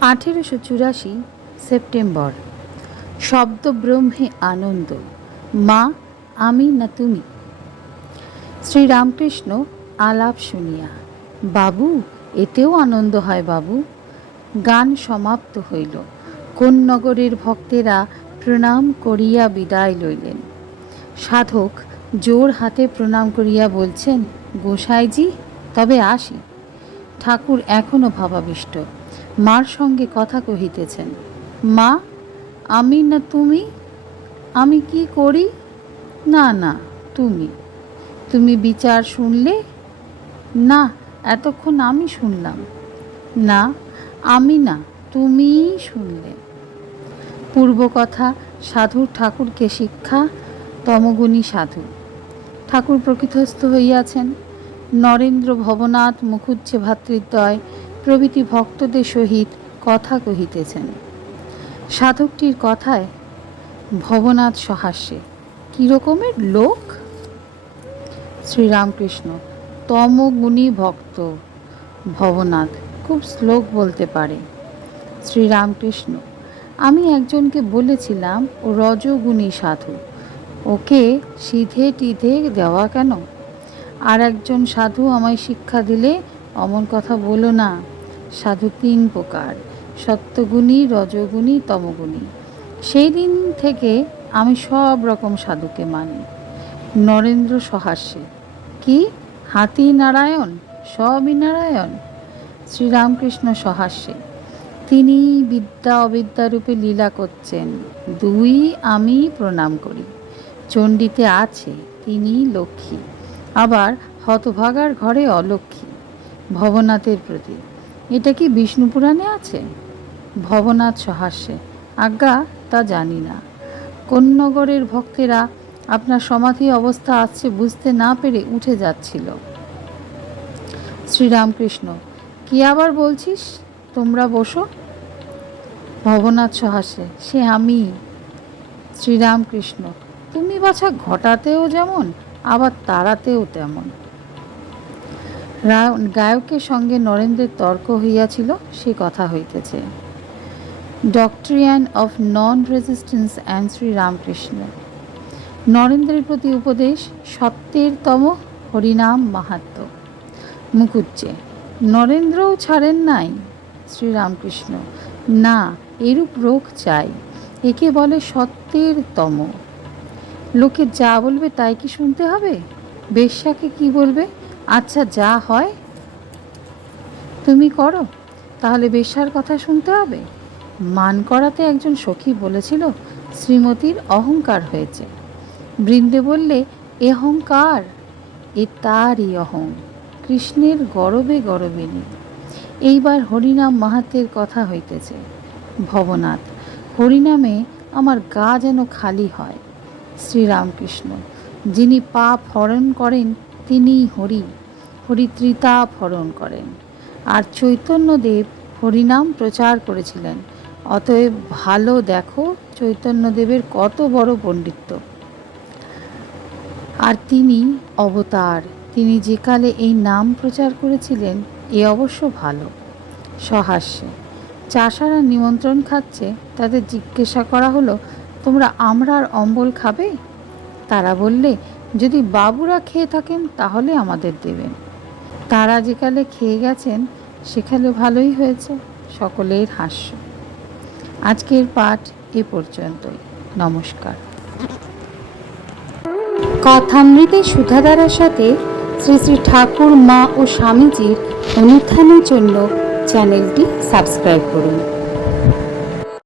আঠেরোশো চুরাশি সেপ্টেম্বর। শব্দব্রহ্মে আনন্দ। মা, আমি না তুমি? শ্রীরামকৃষ্ণ আলাপ শুনিয়া, বাবু, এতেও আনন্দ হয় বাবু। গান সমাপ্ত হইল। কোন নগরের ভক্তেরা প্রণাম করিয়া বিদায় লইলেন। সাধক জোর হাতে প্রণাম করিয়া বলছেন, গোসাইজি, তবে আসি। ঠাকুর এখনও ভাবাবিষ্ট। মার সঙ্গে কথা কহিতেছেন, মা, আমি না তুমি? আমি কি করি? না না, তুমি। তুমি বিচার শুনলে? না, এতক্ষণ আমি শুনলাম। না, আমি না, তুমিই শুনলে। পূর্ব কথা, সাধুর ঠাকুরকে শিক্ষা, তমগুণী সাধু। ঠাকুর প্রকৃতস্থ হইয়াছেন। নরেন্দ্র ভবনাথ মুখুজ্জে ভাতৃদ্বয় প্রভৃতি ভক্তদের সহিত কথা কহিতেছেন। সাধকটির কথায়, ভবনাথ সহাস্যে কীরকমের লোক? শ্রীরামকৃষ্ণ তমগুণী ভক্ত, ভবনাথ খুব শ্লোক বলতে পারে। শ্রীরামকৃষ্ণ, আমি একজনকে বলেছিলাম, ও রজগুণী সাধু, ওকে সিধে টিধে দেওয়া কেন? আর একজন সাধু আমায় শিক্ষা দিলে অমন কথা বলো না। সাধু তিন প্রকার, সত্যগুণী, রজগুণী, তমগুণী। সেই দিন থেকে আমি সব রকম সাধুকে মানি। নরেন্দ্র সহাস্যে। কি? হাতি নারায়ণ? সবই নারায়ণ? শ্রীরামকৃষ্ণ সহাস্যে। তিনি বিদ্যা অবিদ্যা রূপে লীলা করছেন। দুই আমি প্রণাম করি। চণ্ডীতে আছে, তিনি লক্ষ্মী। আবার হতভাগার ঘরে অলক্ষ্মী। ভবনাথের প্রতি এটা কি বিষ্ণু পুরাণে আছে? ভবনাথ সহাস্যে। আজ্ঞা, তা জানি না। কোন নগরের ভক্তেরা আপনার সমাধি অবস্থা আসছে বুঝতে না পেরে উঠে যাচ্ছিল। শ্রীরামকৃষ্ণ, কি আবার বলছিস? তোমরা বসো। ভবনাথ সহাসে সে আমি। শ্রীরামকৃষ্ণ, তুমি বাছা ঘটাতেও যেমন, আবার তাড়াতেও তেমন। গায়কের সঙ্গে নরেন্দ্রের তর্ক হইয়াছিল, সে কথা হইতেছে। Doctrine of non resistance and Shri Ramakrishna নরেন্দ্রের প্রতি উপদেশ, সত্যের তম হরিনাম মাহাত্ম। মুকুজ্জে, নরেন্দ্রও ছাড়েন নাই শ্রীরামকৃষ্ণ না, এরূপ রোগ চাই, একে বলে সত্যের তম। লোকে যা বলবে তাই কি শুনতে হবে? বেশ্যাকে কি বলবে? আচ্ছা যা হয়। তুমি করো। তাহলে বেশ্যার কথা শুনতে হবে? মান করাতে একজন সখী বলেছিল, শ্রীমতীর অহংকার হয়েছে। বৃন্দে বললে, এ অহংকার এ তারই অহং। কৃষ্ণের গরবে গরবে নেই এইবার হরিনাম মাহাতের কথা হইতেছে। ভবনাথ, হরিনামে আমার গা যেন খালি হয়। শ্রীরামকৃষ্ণ, যিনি পাপ হরণ করেন তিনিই হরি হরিত্রিতাপ হরণ করেন। আর চৈতন্যদেব হরিনাম প্রচার করেছিলেন। অতএব ভালো দেখো, চৈতন্যদেবের কত বড় পণ্ডিত্য। আর তিনি অবতার, তিনি যেকালে এই নাম প্রচার করেছিলেন, এ অবশ্য ভালো। সহাস্যে, চাষারা নিমন্ত্রণ খাচ্ছে, তাদের জিজ্ঞাসা করা হলো, তোমরা আমরার অম্বল খাবে? তারা বললে যদি বাবুরা খেয়ে থাকেন, তাহলে আমাদের দেবেন। তারা যেকালে খেয়ে গেছেন সেখানে ভালোই হয়েছে, সকলের হাস্য। আজকের পাঠ এ পর্যন্তই। নমস্কার। কথামৃতে সুধাধারার সাথে শ্রী শ্রী ঠাকুর, মা ও স্বামীজির অনুত্থানের জন্য চ্যানেলটি সাবস্ক্রাইব করুন।